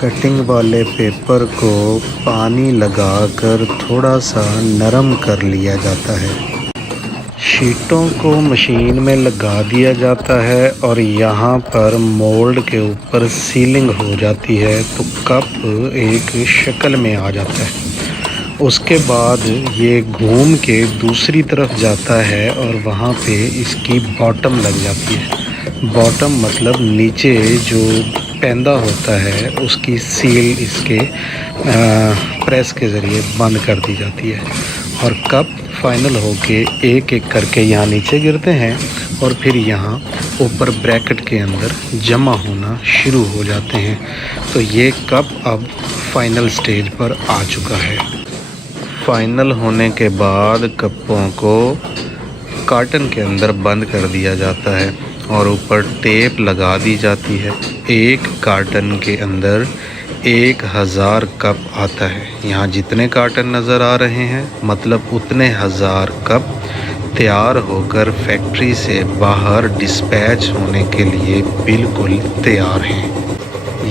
Cutting वाले paper को पानी लगाकर थोड़ा सा नरम कर लिया जाता है। शीटों को मशीन में लगा दिया जाता है और यहाँ पर मोल्ड के ऊपर सीलिंग हो जाती है तो कप एक शक्ल में आ जाता है। उसके बाद ये घूम के दूसरी तरफ जाता है और वहाँ पे इसकी बॉटम लग जाती है। बॉटम मतलब नीचे जो पैंदा होता है उसकी सील इसके प्रेस के ज़रिए बंद कर दी जाती है और कप फाइनल होके एक एक करके यहाँ नीचे गिरते हैं और फिर यहाँ ऊपर ब्रैकेट के अंदर जमा होना शुरू हो जाते हैं। तो ये कप अब फाइनल स्टेज पर आ चुका है। फाइनल होने के बाद कपों को कार्टन के अंदर बंद कर दिया जाता है और ऊपर टेप लगा दी जाती है। एक कार्टन के अंदर 1000 कप आता है। यहाँ जितने कार्टन नज़र आ रहे हैं मतलब उतने 1000 कप तैयार होकर फैक्ट्री से बाहर डिस्पैच होने के लिए बिल्कुल तैयार हैं।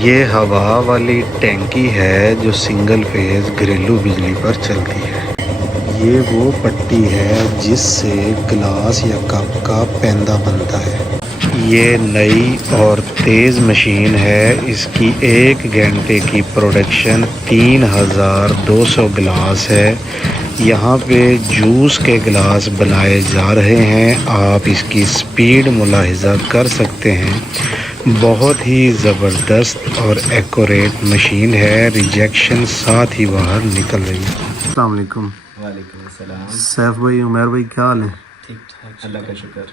ये हवा वाली टैंकी है जो सिंगल फेज़ घरेलू बिजली पर चलती है। ये वो पट्टी है जिससे गिलास या कप का पैंदा बनता है। ये नई और तेज़ मशीन है। इसकी 1 घंटे की प्रोडक्शन 3200 गिलास है। यहाँ पे जूस के गिलास बनाए जा रहे हैं। आप इसकी स्पीड मुलाहिज़ा कर सकते हैं। बहुत ही ज़बरदस्त और एक्यूरेट मशीन है। रिजेक्शन साथ ही बाहर निकल रही है। अस्सलाम वालेकुम। वालेकुम अस्सलाम। सैफ भाई, उमर भाई, क्या हाल है? ठीक ठाक, अल्लाह का शुक्र।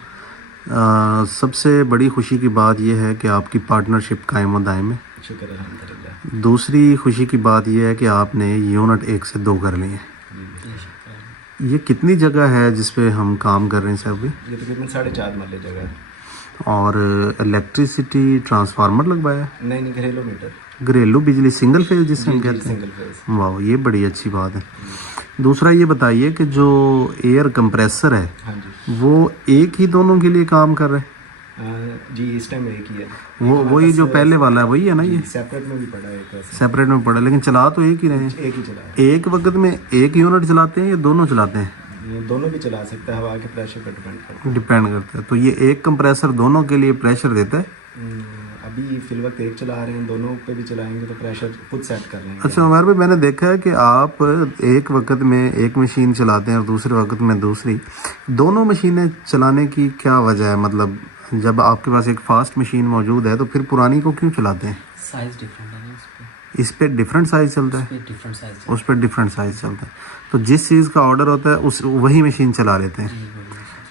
सबसे बड़ी खुशी की बात यह है कि आपकी पार्टनरशिप कायम व दायम है। शुक्र अल्हम्दुलिल्लाह। दूसरी खुशी की बात यह है कि आपने यूनिट 1 से 2 कर लिए हैं। ये कितनी जगह है जिस पे हम काम कर रहे हैं सैफ भाई? ये तकरीबन 4.5 मरले जगह है। और इलेक्ट्रिसिटी ट्रांसफार्मर लगवाया है? नहीं, घरेलू मीटर, घरेलू बिजली सिंगल फेज जिसे हम कहते सिंगल हैं। फेज। वाह, ये बड़ी अच्छी बात है। दूसरा ये बताइए कि जो एयर कंप्रेसर है हाँ जी, वो एक ही दोनों के लिए काम कर रहे हैं? जी इस टाइम एक ही है। वही जो पहले वाला है वही है ना? ये सेपरेट में भी पड़ा है, एक सेपरेट में पड़ा, लेकिन चला तो एक ही रहे हैं। एक ही चला है। एक वक्त में एक यूनिट चलाते हैं या दोनों चलाते हैं? ये दोनों भी चला सकता है, हवा के प्रेशर पर डिपेंड करता है। तो ये एक कंप्रेसर दोनों के लिए प्रेशर देता है? अभी फिल वक्त एक चला रहे हैं, दोनों पे भी चलाएंगे तो प्रेशर खुद सेट कर रहे हैं। अच्छा उमर भाई, मैंने देखा है कि आप एक वक्त में एक मशीन चलाते हैं और दूसरे वक्त में दूसरी। दोनों मशीनें चलाने की क्या वजह है? मतलब जब आपके पास एक फास्ट मशीन मौजूद है तो फिर पुरानी को क्यों चलाते हैं? साइज डिफरेंट है ना इस पे डिफरेंट साइज चलता है, डिफरेंट साइज उस पर डिफरेंट साइज चलता है। तो जिस चीज़ का ऑर्डर होता है उस वही मशीन चला लेते हैं।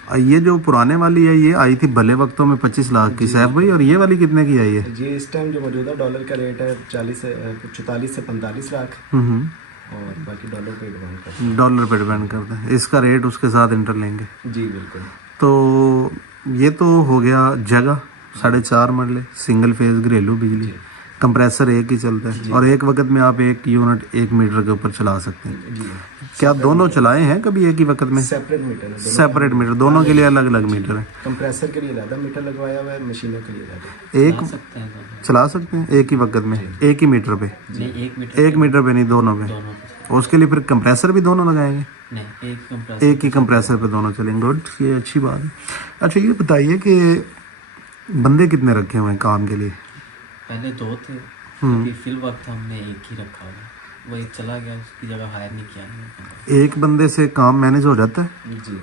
और ये जो पुराने वाली है ये आई थी भले वक्तों में 25 लाख की सैफ भाई, और ये वाली कितने की आई है? जी इस टाइम जो मौजूदा डॉलर का रेट है 44 से 45 लाख, और बाकी डॉलर पे डिपेंड करता है। डॉलर पे डिपेंड करता है। इसका रेट उसके साथ इंटर लेंगे। जी बिल्कुल। तो ये तो हो गया जगह 4.5 मरले सिंगल फेज घरेलू बिजली। कंप्रेसर एक ही चलता है और एक वक्त में आप एक यूनिट 1 मीटर के ऊपर चला सकते हैं। जी क्या दोनों चलाए हैं कभी एक ही वक्त में? सेपरेट मीटर है, सेपरेट मीटर, दोनों के लिए अलग अलग मीटर है। कंप्रेसर के लिए ज़्यादा मीटर लगवाया हुआ है, मशीनों के लिए ज़्यादा। एक सकते हैं दोनों। चला सकते हैं एक ही वक्त में एक ही मीटर पे? नहीं, एक एक मीटर पे नहीं, दोनों पे। दोनों पे। उसके लिए फिर कंप्रेसर भी दोनों लगाएंगे? नहीं, एक कंप्रेसर एक ही कंप्रेसर पे दोनों चलेंगे। गुड, ये अच्छी बात है। अच्छा ये बताइए कि बंदे कितने रखे हुए हैं काम के लिए? पहले 2 थे, अभी फिल वक्त हमने एक ही रखा हुआ। वो एक चला गया, उसकी जगह हायर नहीं किया हमने। एक बंदे से काम मैनेज हो जाता है? जी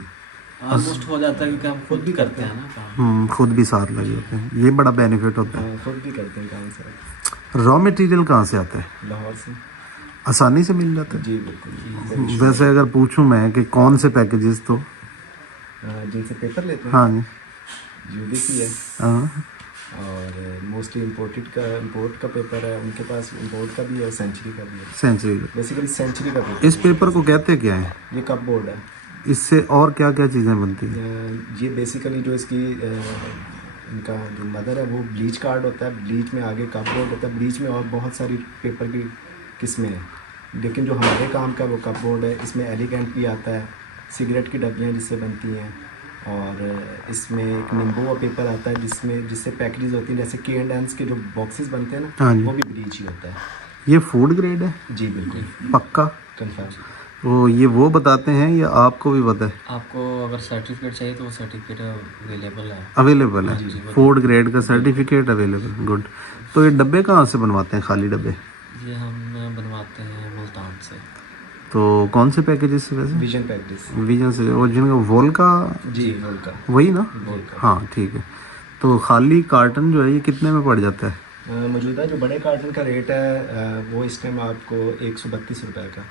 ऑलमोस्ट हो जाता है क्योंकि हम खुद भी करते हैं ना काम। खुद भी साथ लगे होते हैं, ये बड़ा बेनिफिट होता है। खुद भी करते हैं काम सर। रॉ मटेरियल कहाँ से आता है? लाहौर से आसानी से मिल जाता है? जी बिल्कुल। वैसे अगर पूछूं मैं कि कौन से पैकेजेस, तो जिनसे पेपर लेते हैं हाँ जी, यूडीसी है हाँ, और मोस्टली इम्पोर्ट का पेपर है उनके पास। इम्पोर्ट का भी है, सेंचुरी का भी है। सेंचुरी। बेसिकली सेंचुरी का पेपर। इस पेपर को कहते क्या है? ये कप बोर्ड है। इससे और क्या क्या चीज़ें बनती हैं? ये बेसिकली जो इसकी इनका जो मदर है वो ब्लीच कार्ड होता है, ब्लीच में आगे कप बोर्ड होता है, ब्लीच में और बहुत सारी पेपर की किस्में हैं, लेकिन जो हमारे काम का वो कप बोर्ड है। इसमें एलिगेंट भी आता है, सिगरेट की डब्बियाँ जिससे बनती हैं, और इसमें एक नींबू पेपर आता है जिससे पैकेजेस होती हैं, जैसे K&N's के जो बॉक्सेस बनते हैं हाँ ना, जी। वो भी ब्लीच ही होता है। ये फूड ग्रेड है जी बिल्कुल पक्का? कंफर्म। वो बताते हैं या आपको भी पता है? आपको अगर सर्टिफिकेट चाहिए तो वो सर्टिफिकेट अवेलेबल है। अवेलेबल हाँ है, जी, वो फूड ग्रेड का सर्टिफिकेट अवेलेबल, गुड। तो ये डब्बे कहाँ से बनवाते हैं, खाली डब्बे? ये हम बनवाते हैं मुल्तान से। तो कौन से पैकेजेस से वैसे? Vision packages. विजन से, और जिनका वोल का, जी वोल का। वही ना? वोल का। हाँ ठीक है। तो खाली कार्टन जो है ये कितने में पड़ जाता है? मौजूदा जो बड़े कार्टन का रेट है वो इस टाइम आपको 132 रुपए का,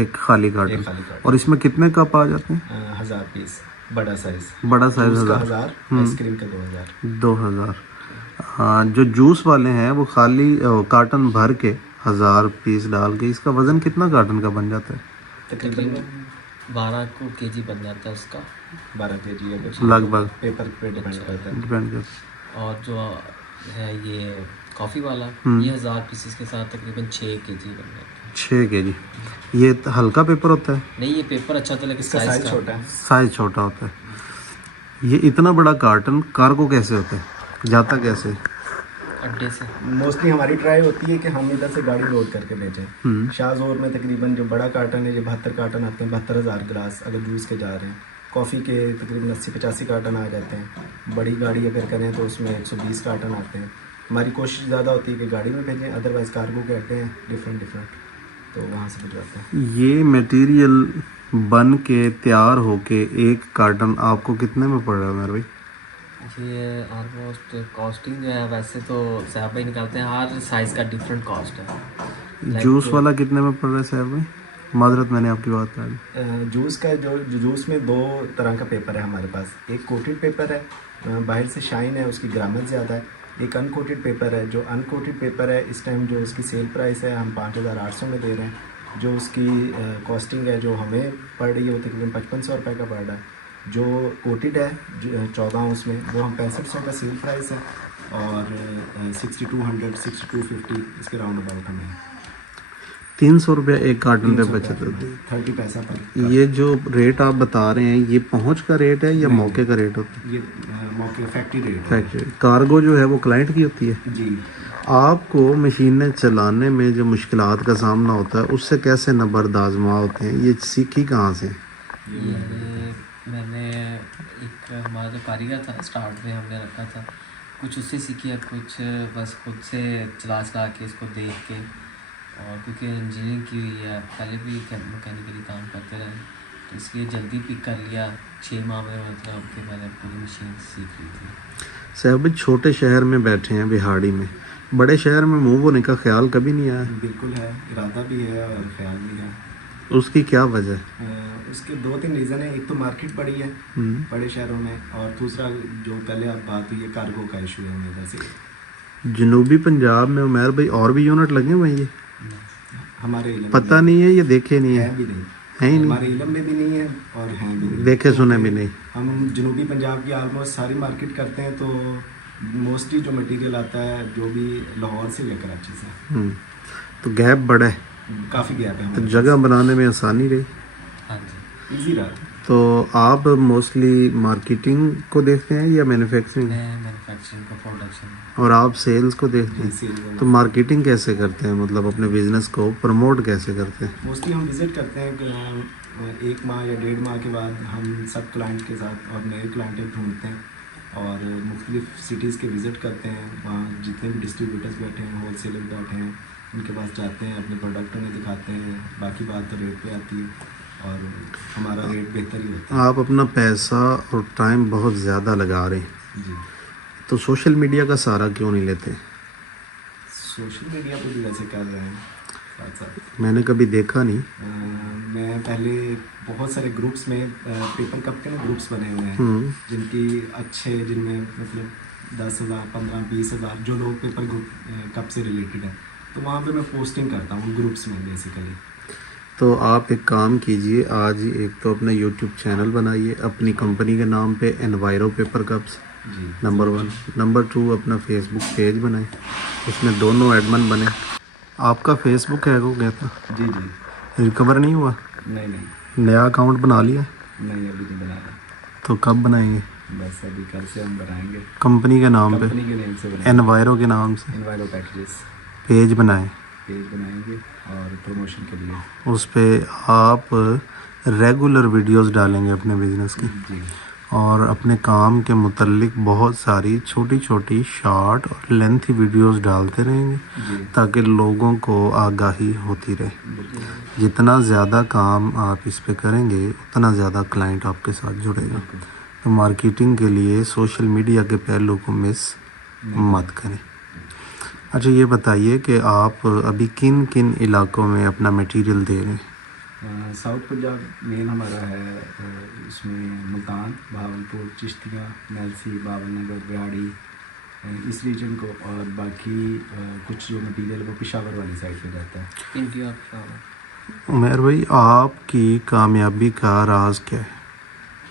एक खाली एक कार्टन। खाली कार्टन। और इसमें कितने कप आ जाते हैं? 1000 पीस बड़ा साइज। बड़ा साइज जूस का 1000, 1000, आइसक्रीम का 2000। 2000। हाँ, जो जूस वाले हैं वो खाली कार्टन भर के 1000 पीस डाल के, इसका वज़न कितना कार्टन का बन जाता है? तकरीबन 12 kg बन जाता है उसका। 12 kg लगभग। पेपर पे डिपेंड करता है। डिपेंड करता और जो है ये कॉफ़ी वाला, ये 1000 पीसेस के साथ तकरीबन 6 kg बन जाता है। 6 kg। ये हल्का पेपर होता है? नहीं, ये पेपर अच्छा था लेकिन इसका साइज छोटा है। साइज छोटा होता है। ये इतना बड़ा कार्टन कार्गो कैसे होता है, जाता कैसे? अड्डे से। मोस्टली हमारी ट्राई होती है कि हम इधर से गाड़ी लोड करके भेजें। शाहजोर में तकरीबन जो बड़ा कार्टन है, ये 72 कार्टन आते हैं, 72,000 गिलास अगर जूस के जा रहे हैं। कॉफ़ी के तकरीबन 80-85 कार्टन आ जाते हैं। बड़ी गाड़ी अगर करें तो उसमें 120 कार्टन आते हैं। हमारी कोशिश ज़्यादा होती है कि गाड़ी में भेजें, अदरवाइज़ कार्गो के अड्डे हैं डिफरेंट, तो वहाँ से भिजवाते हैं। ये मटेरियल बन के तैयार होके एक कार्टन आपको कितने में पड़ रहा है मेरे भाई? ये ऑलमोस्ट कॉस्टिंग जो है वैसे तो साहब भाई निकालते हैं, हर साइज़ का डिफरेंट कॉस्ट है। जूस वाला कितने में पड़ रहा है साहब भाई? माजरत मैंने आपकी बात कर जूस का जो जूस में 2 तरह का पेपर है हमारे पास। एक कोटेड पेपर है, बाहर से शाइन है, उसकी ग्रामर ज़्यादा है। एक अनकोटेड पेपर है। जो अनकोटेड पेपर है इस टाइम जो उसकी सेल प्राइस है हम 5800 में दे रहे हैं। जो उसकी कॉस्टिंग है जो हमें पड़ रही है वो तकरीबन 5500 रुपये का पड़ रहा है। जो कोटेड है 14 उसमें वो हम 6500 का सेल प्राइस है, और 6200 6250 इसके राउंड अबाउट हमें 300 रुपया एक कार्टन पे बचत होती 30 पैसा पर। है। ये जो रेट आप बता रहे हैं ये पहुंच का रेट है या मौके का रेट होता है? ये मौके फैक्ट्री रेट है। फैक्ट्री कार्गो जो है वो क्लाइंट की होती है। जी। आपको मशीनें चलाने में जो मुश्किलात का सामना होता है उससे कैसे नंबर आजमा होते हैं, ये सीखी कहाँ से? ये मैंने एक हमारा जो कारीगर था स्टार्ट में हमने रखा था, कुछ उससे सीखी है, कुछ बस खुद से चला चला के इसको देख के। और क्योंकि इंजीनियरिंग की हुई है, पहले भी मैकेनिकली काम करते रहे, तो इसलिए जल्दी पिक कर लिया। 6 माह में मतलब कि मैंने पूरी मशीन सीख ली थी। साहब भाई छोटे शहर में बैठे हैं बिहाड़ी में, बड़े शहर में मूव होने का ख्याल कभी नहीं आया? बिल्कुल है, इरादा भी है और ख्याल भी है। उसकी क्या वजह है? उसके 2-3 रीज़न है। एक तो मार्केट बड़ी है बड़े शहरों में, और दूसरा जो पहले आप बात हुई है कार्गो का इशू है मेरे से। जनूबी पंजाब में उमर भाई और भी यूनिट लगे हुए हैं, ये हमारे इल्म पता नहीं है, ये देखे नहीं है है? भी नहीं, है ही नहीं, हमारे इल्म में भी नहीं है और हैं भी नहीं। देखे सुने भी नहीं। हम जनूबी पंजाब की आलमोस्ट सारी मार्केट करते हैं, तो मोस्टली जो मटेरियल आता है जो भी लाहौर से या कराची से। तो गैप बड़ा है, काफ़ी गैप है तो हमारे जगह बनाने में आसानी रही। हाँ जी। ईजी रहा। तो आप मोस्टली मार्केटिंग को देखते हैं या मैन्युफैक्चरिंग, मैं मैन्युफैक्चरिंग को, प्रोडक्शन। और आप सेल्स को देखते हैं? सेल तो मार्केटिंग कैसे करते हैं, मतलब अपने बिजनेस को प्रमोट कैसे करते हैं? मोस्टली हम विज़िट करते हैं कि 1 माह या 1.5 माह के बाद हम सब क्लाइंट के साथ और नए क्लाइंटें ढूंढते हैं और मुख्तलिफ सिटीज़ के विज़िट करते हैं। वहाँ जितने भी डिस्ट्रीब्यूटर्स बैठे हैं, होलसेलर बैठे हैं, उनके पास जाते हैं, अपने प्रोडक्ट उन्हें दिखाते हैं। बाकी बात तो रेट पे आती है और हमारा रेट बेहतर ही होता है। आप अपना पैसा और टाइम बहुत ज़्यादा लगा रहे हैं, जी। तो सोशल मीडिया का सहारा क्यों नहीं लेते? सोशल मीडिया पे भी वैसे कर रहे हैं साथ साथ। मैंने कभी देखा नहीं। मैं पहले बहुत सारे ग्रुप्स में पेपर कप के ना ग्रुप्स बने हुए हैं जिनकी अच्छे, जिनमें मतलब 10,000 15 20,000 जो लोग पेपर कप से रिलेटेड है, तो वहाँ पे मैं पोस्टिंग करता हूँ ग्रुप्स में बेसिकली। तो आप एक काम कीजिए, आज ही एक तो अपना यूट्यूब चैनल बनाइए अपनी कंपनी के नाम पे, एनवायरो पेपर कप्स, जी। नंबर 1। नंबर 2 अपना फेसबुक पेज बनाए, उसमें दोनों एडमिन बने। आपका फेसबुक है वो गया था? जी जी। रिकवर नहीं हुआ? नहीं, नया अकाउंट बना लिया? नहीं अभी नहीं बनाया। तो कब बनाएंगे? बस अभी कल से हम बनाएंगे, कंपनी के नाम पे, कंपनी के नेम से बनाएंगे, एनवायरो के नाम से इनवायरो पैकेजेस पेज बनाएं। पेज बनाएंगे और प्रमोशन के लिए। उस पे आप रेगुलर वीडियोस डालेंगे अपने बिजनेस की, जी और अपने काम के मुतल्लिक बहुत सारी छोटी छोटी शॉर्ट और लेंथी वीडियोस डालते रहेंगे जी ताकि लोगों को आगाही होती रहे। बिल्कुल जितना ज़्यादा काम आप इस पे करेंगे उतना ज़्यादा क्लाइंट आपके साथ जुड़ेगा। बिल्कुल। तो मार्केटिंग के लिए सोशल मीडिया के पहलू को मिस मत करें। अच्छा ये बताइए कि आप अभी किन किन इलाकों में अपना मटेरियल दे रहे हैं? साउथ पंजाब मेन हमारा है, इसमें मुल्तान, भावलपुर, चिश्तिया, मेलसी, बाबरनगर, बिहाड़ी, इस रीजन को, और बाकी कुछ जो मटीरियल वो पेशावर वाली साइड पे रहता है। इंडिया का उमर भाई, आपकी कामयाबी का राज क्या है?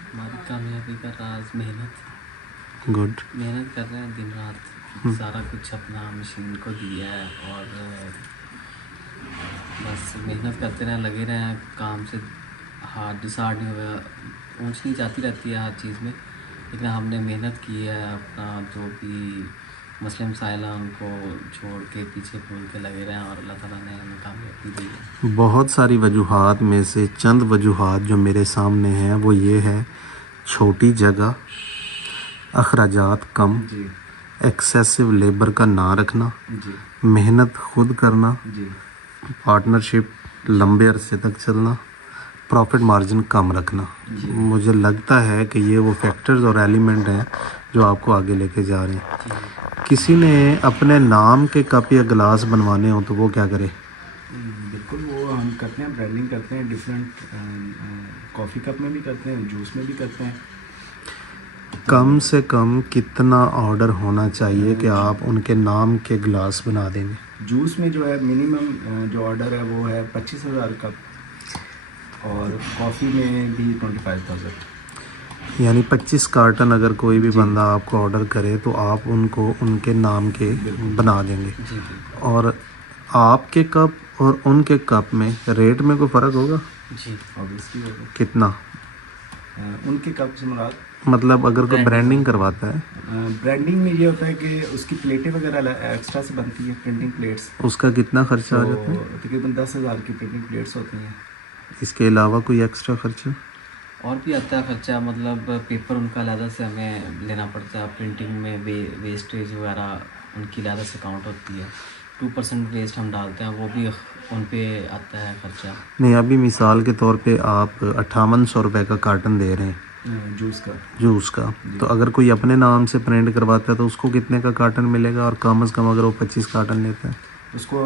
हमारी कामयाबी का राज मेहनत। गुड। मेहनत कर रहे हैं दिन रात, सारा कुछ अपना मशीन को दिया है, और बस मेहनत करते रहें, लगे रहें काम से, हाथ डिसार्ड नहीं हुआ। ऊँच नीच आती रहती है हर चीज़ में, लेकिन हमने मेहनत की है। अपना जो भी मसले मसाइल हैं उनको छोड़ के पीछे भूल के लगे रहें, और अल्लाह ताला ने हमें कामयाबी दी है। बहुत सारी वजूहात में से चंद वजूहात जो मेरे सामने हैं वो ये है: छोटी जगह, अखराजात कम, जी एक्सेसिव लेबर का ना रखना, जी मेहनत खुद करना, जी पार्टनरशिप लंबे अरसे तक चलना, प्रॉफिट मार्जिन कम रखना। मुझे लगता है कि ये वो फैक्टर्स और एलिमेंट हैं जो आपको आगे लेके जा रहे हैं। किसी ने अपने नाम के कप या गिलास बनवाने हो तो वो क्या करे? बिल्कुल, वो हम करते हैं, ब्रांडिंग करते हैं, डिफरेंट कॉफ़ी कप में भी करते हैं, जूस में भी करते हैं। कम से कम कितना ऑर्डर होना चाहिए कि आप उनके नाम के गिलास बना देंगे? जूस में जो है मिनिमम जो ऑर्डर है वो है 25,000 कप, और कॉफ़ी में भी 25,000। यानी 25 कार्टन अगर कोई भी बंदा आपको ऑर्डर करे तो आप उनको उनके नाम के बना देंगे। जी और आपके कप और उनके कप में रेट में कोई फ़र्क होगा? जी ऑब्वियसली होगा। कितना? उनके कप से मुराद मतलब अगर कोई ब्रांडिंग करवाता है, ब्रांडिंग में ये होता है कि उसकी प्लेटें वगैरह एक्स्ट्रा से बनती है, प्रिंटिंग प्लेट्स, उसका कितना खर्चा आ तो जाता है? तकरीबन 10,000 की प्रिंटिंग प्लेट्स होती हैं। इसके अलावा कोई एक्स्ट्रा खर्चा? और भी आता है खर्चा, मतलब पेपर उनका अलग से हमें लेना पड़ता है, प्रिंटिंग में वेस्टेज वगैरह उनकी अलग से काउंट होती है। 2% वेस्ट हम डालते हैं, वो भी उन पे आता है खर्चा। नहीं, अभी मिसाल के तौर पे आप 5800 रुपये का कार्टन दे रहे हैं जूस का, तो अगर कोई अपने नाम से प्रिंट करवाता है तो उसको कितने का कार्टन मिलेगा? और कम से कम अगर वो 25 कार्टन लेता है उसको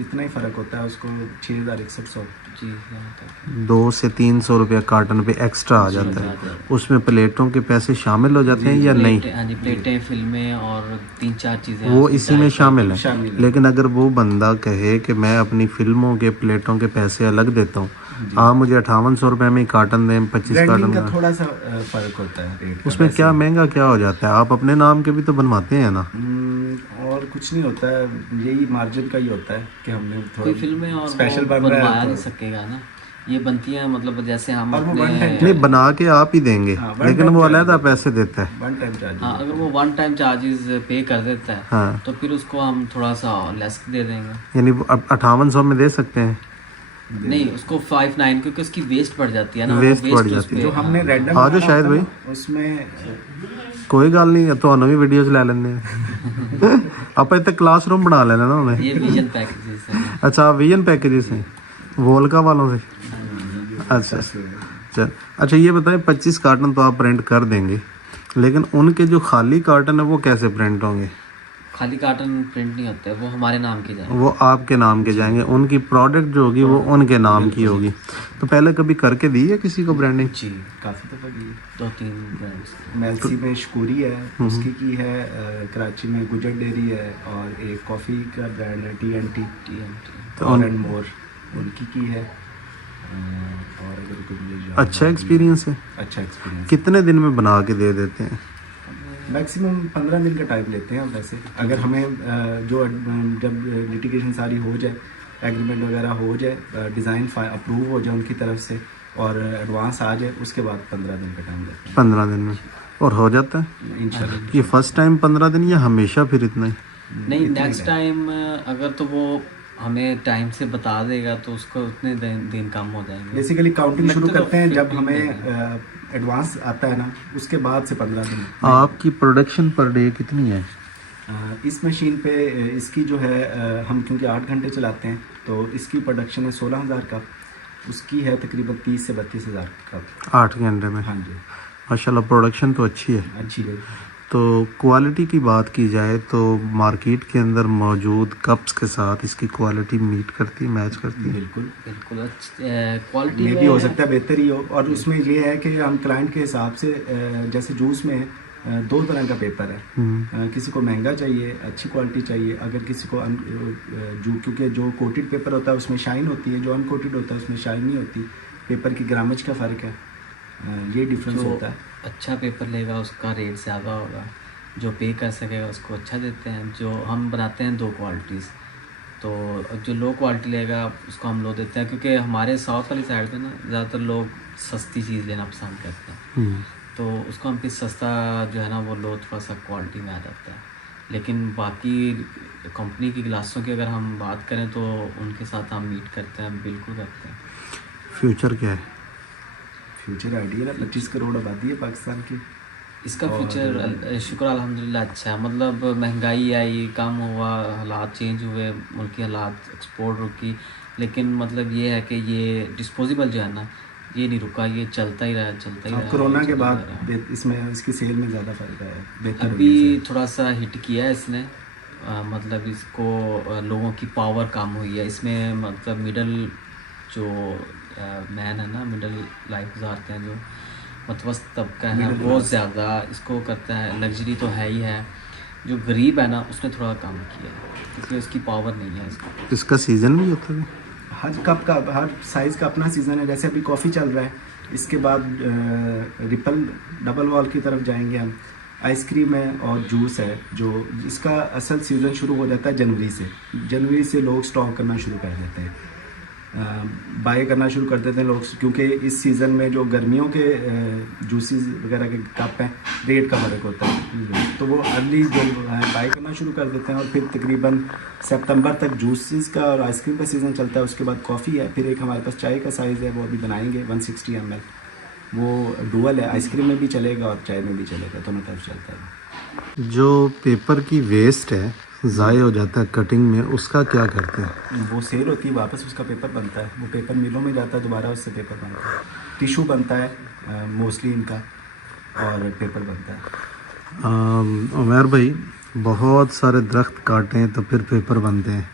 इतना ही फ़र्क होता है, उसको 6,100 जी, यहाँ तक 200 से 300 रुपये कार्टन पे एक्स्ट्रा आ जाता है। उसमें प्लेटों के पैसे शामिल हो जाते हैं या नहीं? हाँ जी, प्लेटें, फिल्में और 3-4 चीज़ें वो इसी में शामिल शामिल है। है। लेकिन अगर वो बंदा कहे कि मैं अपनी फिल्मों के प्लेटों के पैसे अलग देता हूँ, आप मुझे 5800 रुपये में ही कार्टन दें, 25 कार्टन का का, थोड़ा सा फ़र्क होता है रेट का। उसमें क्या महंगा क्या हो जाता है? आप अपने नाम के भी तो बनवाते हैं ना। और कुछ नहीं होता है, यही मार्जिन का ही होता है कि हमने कोई फिल्में और स्पेशल वो बन रहा बनवाया है नहीं सकेगा ना, ये बनती हैं, मतलब जैसे हम और वो अपने one time नहीं, बना के आप ही देंगे, हाँ, one लेकिन time वो charge अलहदा पैसे देता है। One time charge. हाँ, अगर वो 1 टाइम चार्जेस पे कर देता है हाँ, तो फिर उसको हम थोड़ा सा लेस दे देंगे। यानी वो अब 5800 में दे सकते हैं? नहीं, उसको 59, क्योंकि उसकी वेस्ट बढ़ जाती है ना, Waste वो बढ़ waste जाती है। जो हमने रैंडम आ जाओ शायद भाई, उसमें कोई गल नहीं, ਤੁਹਾਨੂੰ ਵੀ ਵੀਡੀਓਜ਼ ਲੈ ਲੈਂਦੇ ਆ। ਆਪਾਂ ਇੱਥੇ क्लासरूम बना लेना ना उन्हें। ये विजन पैकेजेस है। अच्छा, विजन पैकेजेस हैं वोल्का वालों से? अच्छा चल, अच्छा ये बताएं, 25 कार्टन तो आप प्रिंट कर देंगे, लेकिन उनके जो खाली कार्टन है वो कैसे प्रिंट होंगे? खाली कार्टन प्रिंट नहीं होता है, वो हमारे नाम के जाएंगे। वो आपके नाम के जाएंगे, उनकी प्रोडक्ट जो होगी वो उनके नाम की होगी। तो पहले कभी करके दी है किसी को ब्रांडिंग? जी, काफ़ी दफ़ा की 2-3 ब्रांड्स। मेलसी में शकूरी है, उसकी की है, कराची में गुजर डेयरी है, और एक कॉफ़ी का ब्रांड है TNT और एंड मोर, उनकी की है। और अगर कोई मुझे अच्छा एक्सपीरियंस है? अच्छा एक्सपीरियंस। कितने दिन में बना के दे देते हैं? मैक्सिमम 15 दिन का टाइम लेते हैं वैसे। अगर हमें जो जब लिटिगेशन सारी हो जाए, एग्रीमेंट वगैरह हो जाए, डिज़ाइन अप्रूव हो जाए उनकी तरफ से, और एडवांस आ जाए उसके बाद 15 दिन का टाइम लेते 15 दिन में और हो जाता है? हैं इंशाल्लाह। ये फर्स्ट टाइम 15 दिन या हमेशा फिर इतना ही? नहीं, नेक्स्ट टाइम अगर तो वो हमें टाइम से बता देगा तो उसको उतने दिन कम हो जाएंगे। बेसिकली काउंटिंग शुरू लगता तो करते हैं जब 15 हमें एडवांस आता है ना, उसके बाद से 15 दिन। आपकी प्रोडक्शन पर डे कितनी है? इस मशीन पे इसकी जो है हम क्योंकि 8 घंटे चलाते हैं तो इसकी प्रोडक्शन है 16,000 कप, उसकी है तकरीबन 30 से 32,000 कप 8 घंटे में? हाँ जी, माशाल्लाह प्रोडक्शन तो अच्छी है। अच्छी है। तो क्वालिटी की बात की जाए तो मार्केट के अंदर मौजूद कप्स के साथ इसकी क्वालिटी मीट करती, मैच करती है? बिल्कुल बिल्कुल अच्छी क्वालिटी मे भी हो सकता है बेहतर ही हो। और उसमें ये है कि हम क्लाइंट के हिसाब से जैसे जूस में 2 तरह का पेपर है। किसी को महंगा चाहिए, अच्छी क्वालिटी चाहिए, अगर किसी को क्योंकि जो कोटेड पेपर होता है उसमें शाइन होती है, जो अनकोटेड होता है उसमें शाइन नहीं होती। पेपर की ग्रामेज का फ़र्क है, ये डिफरेंस होता है। अच्छा पेपर लेगा उसका रेट ज़्यादा होगा, जो पे कर सकेगा उसको अच्छा देते हैं। जो हम बनाते हैं 2 क्वालिटीज़, तो जो लो क्वालिटी लेगा उसको हम लो देते हैं, क्योंकि हमारे साउथ वाली साइड पे ना ज़्यादातर लोग सस्ती चीज़ लेना पसंद करते हैं, तो उसको हम फिर सस्ता जो है ना वो लो थोड़ा सा क्वालिटी में आ जाता है। लेकिन बाकी कंपनी की गिलासों की अगर हम बात करें तो उनके साथ हम मीट करते हैं, बिल्कुल करते हैं। फ्यूचर क्या है? फ्यूचर आइडियल है, 25 करोड़ आबादी है पाकिस्तान की। इसका फ्यूचर शुक्र अल्हम्दुलिल्लाह अच्छा है। मतलब महंगाई आई, कम हुआ, हालात चेंज हुए, मुल्की हालात, एक्सपोर्ट रुकी, लेकिन मतलब ये है कि ये डिस्पोजेबल जो है ना ये नहीं रुका, ये चलता ही रहा, चलता ही रहा। कोरोना के चलता बाद रहा। इसमें इसकी सेल में ज़्यादा फ़ायदा है, बेहतर अभी थोड़ा सा हिट किया है इसने, मतलब इसको लोगों की पावर कम हुई है इसमें। मतलब मिडल जो मैन है ना, मिडल लाइफ गुजारते हैं जो मतवस्त तबका है वो ज़्यादा इसको करता है। लग्जरी तो है ही है, जो गरीब है ना उसने थोड़ा कम किया है, इसलिए उसकी पावर नहीं है इसको। इसका सीज़न भी होता है? हर कप का, हर साइज़ का अपना सीज़न है। जैसे अभी कॉफ़ी चल रहा है, इसके बाद रिपल डबल वॉल की तरफ जाएंगे हम। आइसक्रीम है और जूस है, जो इसका असल सीज़न शुरू हो जाता है जनवरी से। जनवरी से लोग स्टॉक करना शुरू कर देते हैं, बाय करना शुरू कर देते हैं लोग, क्योंकि इस सीज़न में जो गर्मियों के जूसेस वगैरह के कप हैं रेट का फ़र्क होता है, तो वो अर्ली जो बाय करना शुरू कर देते हैं। और फिर तकरीबन सितंबर तक जूसेस का और आइसक्रीम का सीज़न चलता है। उसके बाद कॉफ़ी है, फिर एक हमारे पास चाय का साइज़ है, वो अभी बनाएंगे 160 ml, वो डुअल है, आइसक्रीम में भी चलेगा और चाय में भी चलेगा, दोनों तरफ चलता है। जो पेपर की वेस्ट है ज़ाय हो जाता है कटिंग में, उसका क्या करते हैं? वो सेल होती है, वापस उसका पेपर बनता है, वो पेपर मिलों में जाता है, दोबारा उससे पेपर बनता है, टिशू बनता है मोस्टली इनका, और पेपर बनता है। उमर भाई, बहुत सारे दरख्त काटें तो फिर पेपर बनते हैं,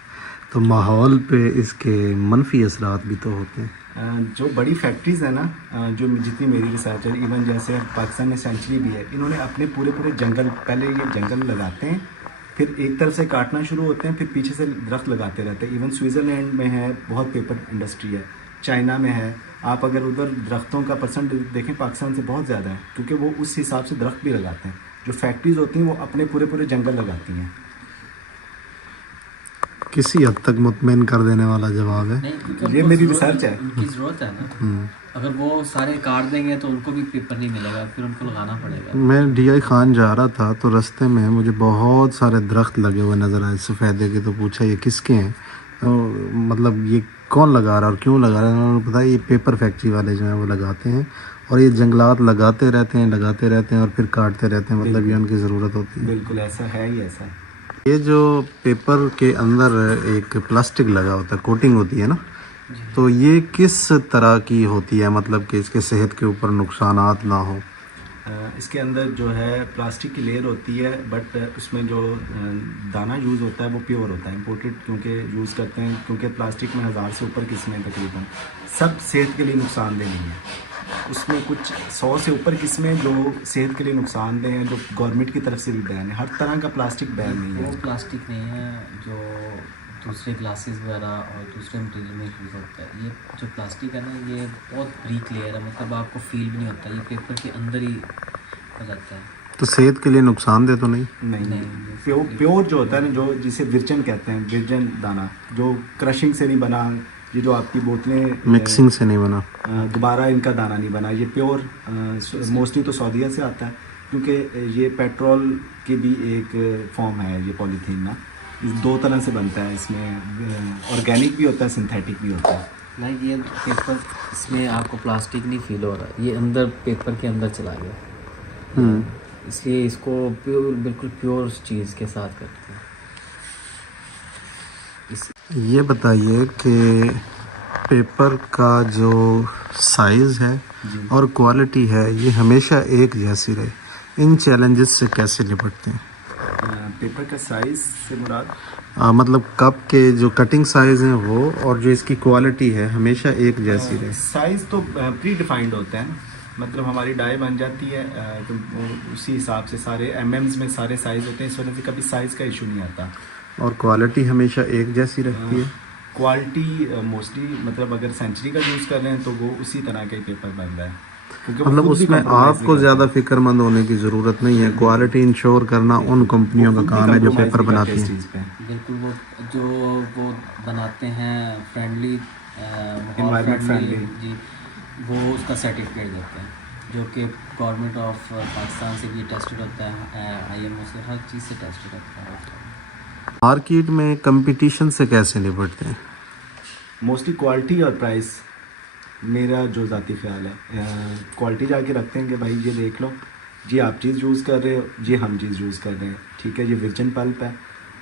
तो माहौल पे इसके मनफी असरात भी तो होते हैं। जो बड़ी फैक्ट्रीज़ है ना, जो जितनी मेरी रिसर्च है, इवन जैसे पाकिस्तान में सेंचुरी भी है, इन्होंने अपने पूरे जंगल, पहले ये जंगल लगाते हैं, फिर एक तरफ से काटना शुरू होते हैं, फिर पीछे से दरख्त लगाते रहते हैं। इवन स्विट्ज़रलैंड में है, बहुत पेपर इंडस्ट्री है, चाइना में है। आप अगर उधर दरख्तों का परसेंट देखें पाकिस्तान से बहुत ज़्यादा है, क्योंकि वो उस हिसाब से दरख्त भी लगाते हैं। जो फैक्ट्रीज़ होती हैं वो अपने पूरे जंगल लगाती हैं। किसी हद तक मुतमईन कर देने वाला जवाब है। नहीं, क्योंकि ये उनको मेरी ज़रूरत- रिसर्च है। उनकी ज़रूरत है ना, अगर वो सारे काट देंगे तो उनको भी पेपर नहीं मिलेगा, फिर उनको लगाना पड़ेगा। मैं DI खान जा रहा था तो रास्ते में मुझे बहुत सारे दरख्त लगे हुए नज़र आए सफ़ेदे के, तो पूछा ये किसके हैं, तो मतलब ये कौन लगा रहा है और क्यों लगा रहा है, उन्होंने बताया ये पेपर फैक्ट्री वाले जो हैं वो लगाते हैं, और ये जंगलात लगाते रहते हैं और फिर काटते रहते हैं, मतलब ये उनकी ज़रूरत होती है। बिल्कुल ऐसा है ही ऐसा। ये जो पेपर के अंदर एक प्लास्टिक लगा होता है, कोटिंग होती है ना, तो ये किस तरह की होती है, मतलब कि इसके सेहत के ऊपर नुकसानात ना हो? इसके अंदर जो है प्लास्टिक की लेयर होती है, बट उसमें जो दाना यूज़ होता है वो प्योर होता है, इम्पोर्टेड क्योंकि यूज़ करते हैं, क्योंकि प्लास्टिक में 1000 से ऊपर किस्में तकरीबन, सब सेहत के लिए नुकसानदेह नहीं है। उसमें कुछ 100 से ऊपर किस्में जो सेहत के लिए नुकसानदेह हैं, जो गवर्नमेंट की तरफ से भी बैन है। हर तरह का प्लास्टिक बैन नहीं है। वो प्लास्टिक नहीं है जो दूसरे ग्लासेस वगैरह और दूसरे मटेरियल में यूज़ होता है। ये जो प्लास्टिक है ना, ये बहुत ब्रीक लेयर है, मतलब आपको फील भी नहीं होता, ये पेपर के अंदर ही हो जाता है। तो सेहत के लिए नुकसानदेह तो नहीं? नहीं, प्योर जो होता है ना, जो जिसे विर्जन कहते हैं, विर्जन दाना, जो क्रशिंग से नहीं बना, ये जो आपकी बोतलें मिक्सिंग से नहीं बना। दोबारा इनका दाना नहीं बना, ये प्योर मोस्टली तो सऊदीया से आता है, क्योंकि ये पेट्रोल की भी एक फॉर्म है ये पॉलीथीन ना, इस दो तरह से बनता है, इसमें ऑर्गेनिक भी होता है, सिंथेटिक भी होता है। लाइक ये पेपर, इसमें आपको प्लास्टिक नहीं फील हो रहा, ये अंदर पेपर के अंदर चला गया, इसलिए इसको प्योर, बिल्कुल प्योर चीज़ के साथ करते हैं। ये बताइए कि पेपर का जो साइज़ है और क्वालिटी है ये हमेशा एक जैसी रहे, इन चैलेंजेस से कैसे निपटते हैं? पेपर का साइज़ से मुराद मतलब कप के जो कटिंग साइज़ हैं वो, और जो इसकी क्वालिटी है हमेशा एक जैसी रहे। साइज़ तो प्री डिफाइंड होता है, मतलब हमारी डाई बन जाती है तो उसी हिसाब से सारे एमएम्स में सारे साइज़ होते हैं, इस वजह से कभी साइज़ का इशू नहीं आता। और क्वालिटी हमेशा एक जैसी रहती है। क्वालिटी मोस्टली मतलब अगर सेंचुरी का यूज़ कर रहे हैं तो वो उसी तरह का ही पेपर बन रहा है, क्योंकि वो मतलब खुद भी उसमें compromise आपको नहीं ज़्यादा फिक्रमंद होने की ज़रूरत नहीं है, क्वालिटी इंश्योर करना उन कंपनियों का करते। काम है जो compromise पेपर नहीं करते बनाती इस हैं। चीज़ पे। बिल्कुल, वो बनाते हैं फ्रेंडली, Environment friendly। जी, वो उसका सर्टिफिकेट देते हैं, जो कि गवर्नमेंट ऑफ पाकिस्तान से भी टेस्टेड होता है, IMO से, हर चीज़ से टेस्टेड होता है। मार्केट में कंपटीशन से कैसे निपटते हैं? मोस्टली क्वालिटी और प्राइस, मेरा जो ज़ाती ख्याल है, क्वालिटी जाके रखते हैं कि भाई ये देख लो, ये आप चीज़ यूज़ कर रहे हो, ये हम चीज़ यूज़ कर रहे हैं, ठीक है, ये वर्जिन पल्प है,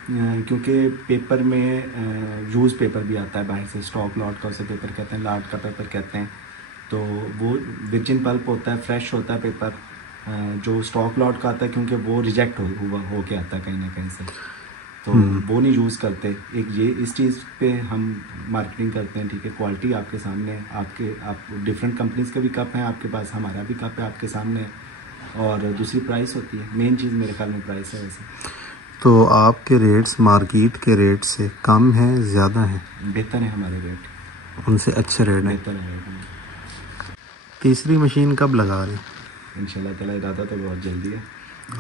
क्योंकि पेपर में यूज़ पेपर भी आता है बाहर से, स्टॉक लॉट का उसे पेपर कहते हैं, लाट का पेपर कहते हैं, तो वो वर्जिन पल्प होता है, फ्रेश होता है पेपर। जो स्टॉक लॉट का आता है क्योंकि वो रिजेक्ट हो के आता है कहीं ना कहीं से, तो वो नहीं यूज़ करते। एक ये इस चीज़ पे हम मार्केटिंग करते हैं, ठीक है, क्वालिटी आपके सामने, आप डिफरेंट कंपनीज़ के भी कप हैं आपके पास, हमारा भी कप है आपके सामने, और दूसरी प्राइस होती है, मेन चीज़ मेरे ख्याल में प्राइस है। वैसे तो आपके रेट्स मार्केट के रेट से कम हैं, ज़्यादा हैं? बेहतर है हमारे रेट, उनसे अच्छे रेट हैं। बेहतर है रेट। तीसरी मशीन कब लगा रहे हैं? इंशाल्लाह ताला इरादा तो बहुत जल्दी है,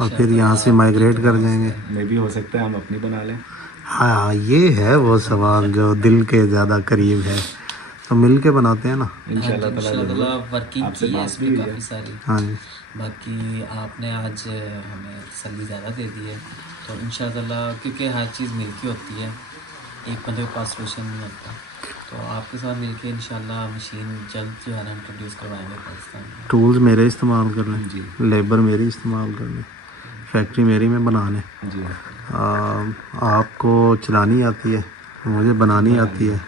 और फिर यहाँ से माइग्रेट कर जाएंगे? मे भी हो सकता है हम अपनी बना लें। हाँ, ये है वो सवाल जो दिल के ज़्यादा करीब है, तो मिल के बनाते हैं ना। इंशाल्लाह ताला जरूर। वर्किंग आपसे की है बात इस भी पे हुई है। काफ़ी सारी, हाँ जी। बाकी आपने आज हमें तसल्ली ज़्यादा दे दी है, तो इंशाल्लाह, क्योंकि हर चीज़ मिलके होती है, एक बंदे के पास सोल्यूशन नहीं होता, तो आपके साथ मिलके इंशाल्लाह मशीन जल्द जो है ना इंट्रोड्यूस करवाएंगे पाकिस्तान में। टूल्स मेरे इस्तेमाल कर लें, जी लेबर मेरी इस्तेमाल कर लें, फैक्ट्री मेरी में बना लें। जी। आपको चलानी आती है, मुझे बनानी आती है,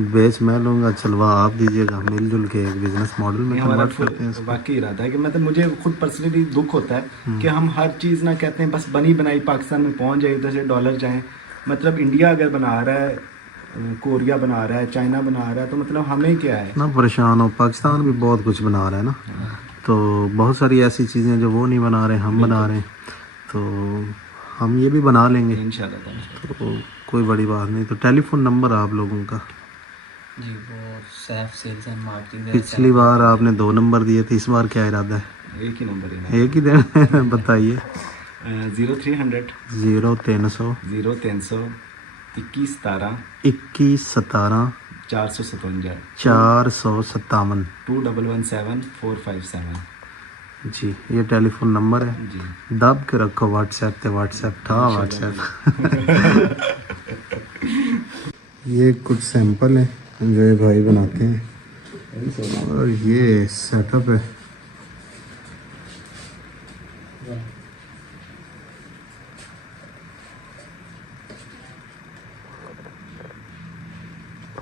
बेच मैं लूँगा, चलवा आप दीजिएगा, मिलजुल के एक बिजनेस मॉडल में ये हमारा कन्वर्ट करते हैं इसको। वाकई इरादा है कि मतलब मुझे खुद पर्सनली दुख होता है कि हम हर चीज़ ना कहते हैं बस बनी बनाई पाकिस्तान में पहुंच जाए, उधर से डॉलर जाए, मतलब इंडिया अगर बना रहा है, कोरिया बना रहा है, चाइना बना रहा है, तो मतलब हमें क्या है ना परेशान हो। पाकिस्तान भी बहुत कुछ बना रहा है ना, तो बहुत सारी ऐसी चीज़ें जो वो नहीं बना रहे हम बना रहे हैं, तो हम ये भी बना लेंगे, इंशाल्लाह ताला। तो कोई बड़ी बात नहीं। तो टेलीफोन नंबर आप लोगों का? जी, वो सैफ सेल्स एंड मार्केटिंग। पिछली बार आपने 2 नंबर दिए थे, इस बार क्या इरादा है? एक ही नंबर है, एक ही देना बताइए। 0300 0300 0300 21 17 21 17 457 457 2117 457 जी, ये टेलीफोन नंबर है। जी। दब के रखो व्हाट्सएप पे, व्हाट्सएप था व्हाट्सएप। ये कुछ सैंपल है जो ये भाई बनाते हैं, और ये सेटअप है।